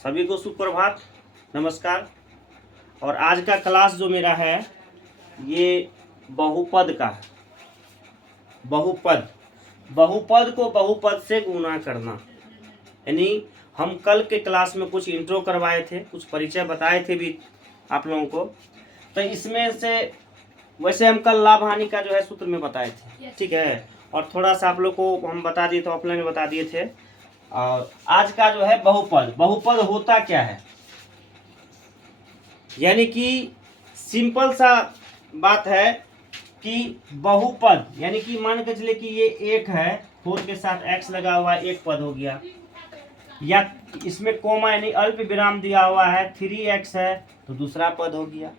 सभी को सुप्रभात, नमस्कार। और आज का क्लास जो मेरा है ये बहुपद का है। बहुपद को बहुपद से गुणा करना, यानी हम कल के क्लास में कुछ इंट्रो करवाए थे, कुछ परिचय बताए थे भी आप लोगों को। तो इसमें से वैसे हम कल लाभ हानि का जो है सूत्र में बताए थे, ठीक है। और थोड़ा सा आप लोग को हम बता दिए थे, ऑफलाइन में बता दिए थे। और आज का जो है बहुपद होता क्या है, यानी कि सिंपल सा बात है कि बहुपद यानी कि मान के चलिए कि ये एक है, 4 के साथ x लगा हुआ है, एक पद हो गया। या इसमें कोमा यानी अल्प विराम दिया हुआ है, 3x है तो दूसरा पद हो गया,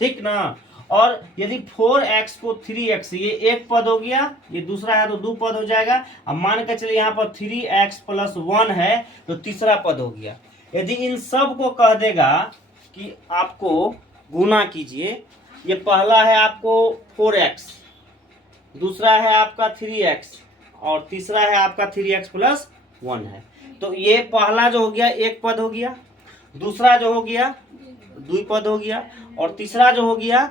ठीक ना। और यदि 4x को 3x, ये एक पद हो गया, ये दूसरा है तो 2 पद हो जाएगा। अब मान के चलिए यहाँ पर 3x + 1 है तो तीसरा पद हो गया। यदि इन सब को कह देगा कि आपको गुना कीजिए, ये पहला है आपको 4x, दूसरा है आपका 3x और तीसरा है आपका 3x + 1 है। तो ये पहला जो हो गया एक पद हो गया, दूसरा जो हो गया 2 पद हो गया और तीसरा जो हो गया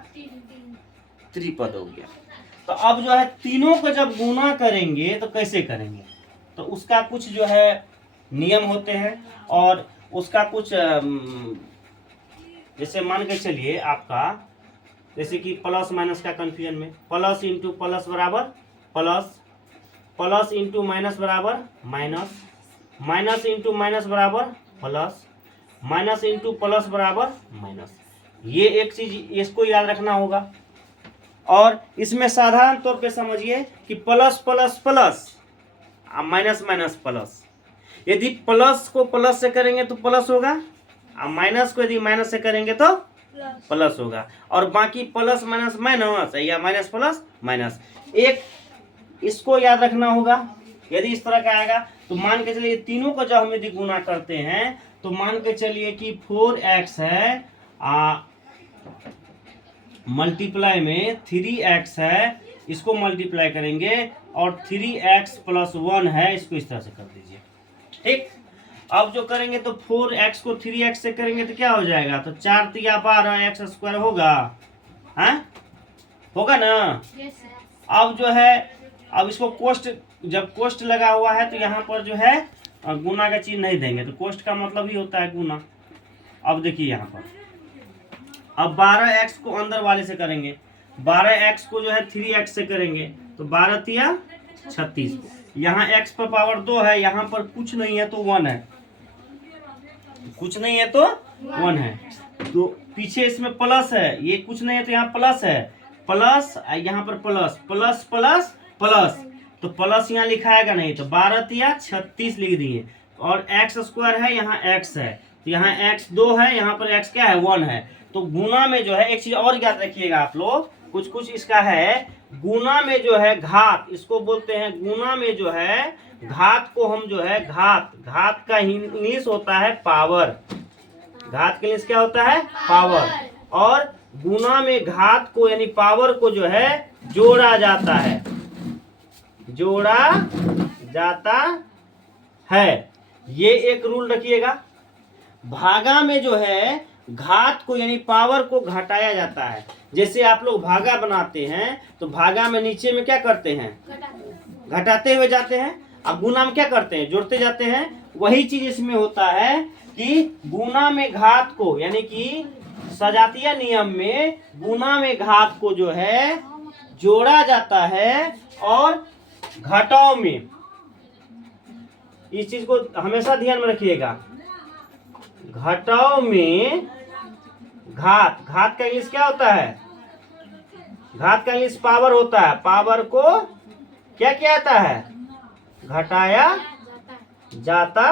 3 पद हो गया। तो अब जो है तीनों को जब गुना करेंगे तो कैसे करेंगे, तो उसका कुछ जो है नियम होते हैं। और उसका कुछ जैसे मान के चलिए आपका, जैसे कि प्लस माइनस का कन्फ्यूजन में प्लस इंटू प्लस बराबर प्लस, प्लस इंटू माइनस बराबर माइनस, माइनस इंटू माइनस बराबर प्लस, माइनस इंटू प्लस बराबर माइनस। ये एक चीज इसको याद रखना होगा। और इसमें साधारण तौर पे समझिए कि plus plus plus minus minus plus, यदि प्लस को प्लस से करेंगे तो प्लस होगा, और माइनस को यदि माइनस से करेंगे तो प्लस होगा। और बाकी प्लस माइनस माइनस या माइनस प्लस माइनस, एक इसको याद रखना होगा। यदि इस तरह का आएगा तो मान के चलिए तीनों को जब हम यदि गुना करते हैं तो मान के चलिए कि 4x है मल्टीप्लाई में 3x है, इसको मल्टीप्लाई करेंगे और 3x + 1 है, इसको इस तरह से कर दीजिए, ठीक। अब जो करेंगे तो 4x को 3x से करेंगे तो क्या हो जाएगा, तो 4 × 12 x² होगा, हाँ होगा ना। अब जो है अब इसको कोष्ट, जब कोष्ट लगा हुआ है तो यहाँ पर जो है गुना का चिन्ह नहीं देंगे, तो कोष्ट का मतलब ही होता है गुना। अब देखिए यहाँ पर अब 12x को अंदर वाले से करेंगे, 12x को जो है 3x से करेंगे तो 12 × 36। यहाँ x पर पावर 2 है, यहाँ पर कुछ नहीं है तो 1 है, कुछ नहीं है तो 1 है। तो पीछे इसमें प्लस है, ये कुछ नहीं है तो यहाँ प्लस है, प्लस यहाँ पर प्लस प्लस प्लस प्लस, तो प्लस यहाँ लिखाएगा नहीं, तो 12 × 36 लिख दिए। और x² है, यहाँ x है, तो यहाँ x 2 है, यहाँ पर x क्या है 1 है। तो गुना में जो है एक चीज और याद रखिएगा आप लोग, कुछ कुछ इसका है, गुना में जो है घात, इसको बोलते हैं गुना में जो है घात को हम जो है घात का इंग्लिश होता है पावर, घात के इंग्लिश क्या होता है पावर। और गुना में घात को यानी पावर को जो है जोड़ा जाता है, जोड़ा जाता है, ये एक रूल रखिएगा। भागा में जो है घात को यानी पावर को घटाया जाता है। जैसे आप लोग भागा बनाते हैं तो भागा में नीचे में क्या करते हैं, घटाते हुए जाते हैं। अब गुना में क्या करते हैं, जोड़ते जाते हैं। वही चीज इसमें होता है कि गुना में घात को यानी कि सजातीय नियम में गुना में घात को जो है जोड़ा जाता है, और घटाव में, इस चीज को हमेशा ध्यान में रखिएगा, घटाव में घात का इंग्लिश क्या होता है, घात का इंग्लिश पावर होता है, पावर को क्या किया जाता है, घटाया जाता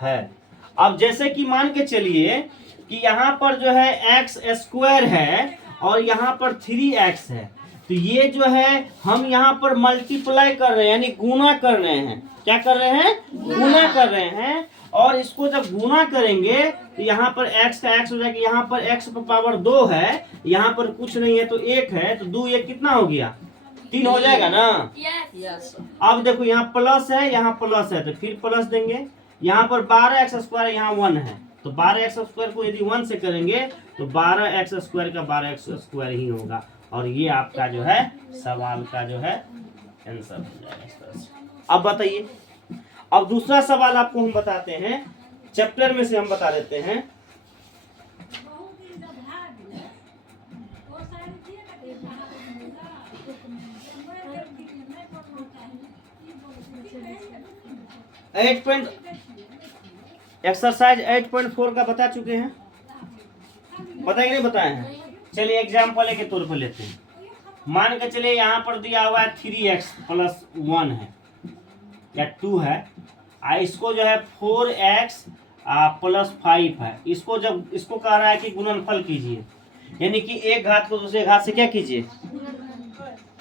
है। अब जैसे कि मान के चलिए कि यहाँ पर जो है x² है और यहाँ पर 3x है, तो ये जो है हम यहाँ पर मल्टीप्लाई कर रहे हैं यानी गुना कर रहे हैं। क्या कर रहे हैं, गुना कर रहे हैं। और इसको जब गुना करेंगे तो यहाँ पर x का x हो जाएगा, यहाँ पर x पर पावर 2 है, यहाँ पर कुछ नहीं है तो 1 है, तो 2 1 कितना हो गया, 3 हो जाएगा ना। यस। अब देखो यहाँ प्लस है, यहाँ प्लस है, तो फिर प्लस देंगे, यहाँ पर 12x², यहाँ 1 है, तो 12x² को यदि 1 से करेंगे तो 12x² का 12x² ही होगा, और ये आपका जो है सवाल का जो है आंसर हो जाएगा इस तरह से। अब बताइए, अब दूसरा सवाल आपको हम बताते हैं, चैप्टर में से हम बता देते हैं। एक्सरसाइज 8.4 का बता चुके हैं, बताए नहीं बताए हैं? चलिए एग्जाम्पल के तौर पर लेते हैं। मान के चलिए यहाँ पर दिया हुआ है 3x+1 है या 2 है, इसको जो है 4x+5 है। इसको जब इसको कह रहा है कि गुणनफल कीजिए, यानी कि एक घात को दूसरे घात से क्या कीजिए,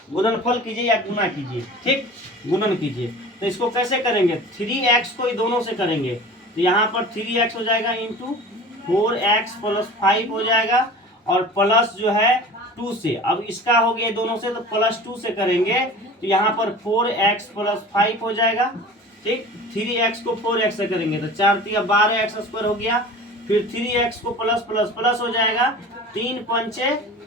गुणनफल कीजिए या गुना कीजिए, ठीक, गुणन कीजिए। तो इसको कैसे करेंगे, 3x को दोनों से करेंगे, तो यहाँ पर 3x हो जाएगा इंटू 4x+5 हो जाएगा, और प्लस जो है 2 से, अब इसका हो गया दोनों से तो +2 से करेंगे, तो यहाँ पर 4x+5 हो जाएगा, ठीक। 3x को 4x से करेंगे तो 4 × 12x² हो गया, फिर 3x को प्लस प्लस प्लस हो जाएगा, 3 × 5 =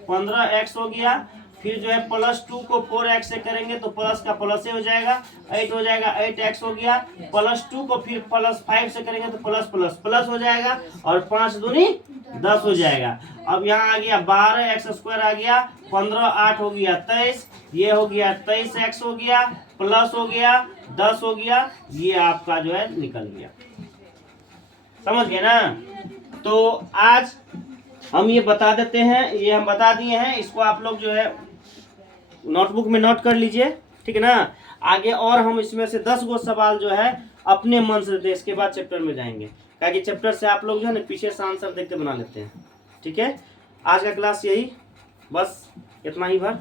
15x हो गया, फिर जो है +2 को 4x से करेंगे तो प्लस का प्लस हो जाएगा, 8 हो जाएगा, 8x हो गया, +2 को फिर +5 से करेंगे तो प्लस प्लस प्लस हो जाएगा, और 5 दूनी 10 हो जाएगा। अब यहाँ आ गया 12x² आ गया, 15 8 हो गया 23, ये हो गया 23x हो गया, प्लस हो गया 10 हो गया, ये आपका जो है निकल गया। समझ गए ना? तो आज हम ये बता देते हैं, ये हम बता दिए हैं, इसको आप लोग जो है नोटबुक में नोट कर लीजिए, ठीक है ना। आगे और हम इसमें से 10 गो सवाल जो है अपने मन से देते हैं, इसके बाद चैप्टर में जाएंगे, क्योंकि चैप्टर से आप लोग जो है ना पीछे से आंसर देख के बना लेते हैं, ठीक है। आज का क्लास यही, बस इतना ही भर।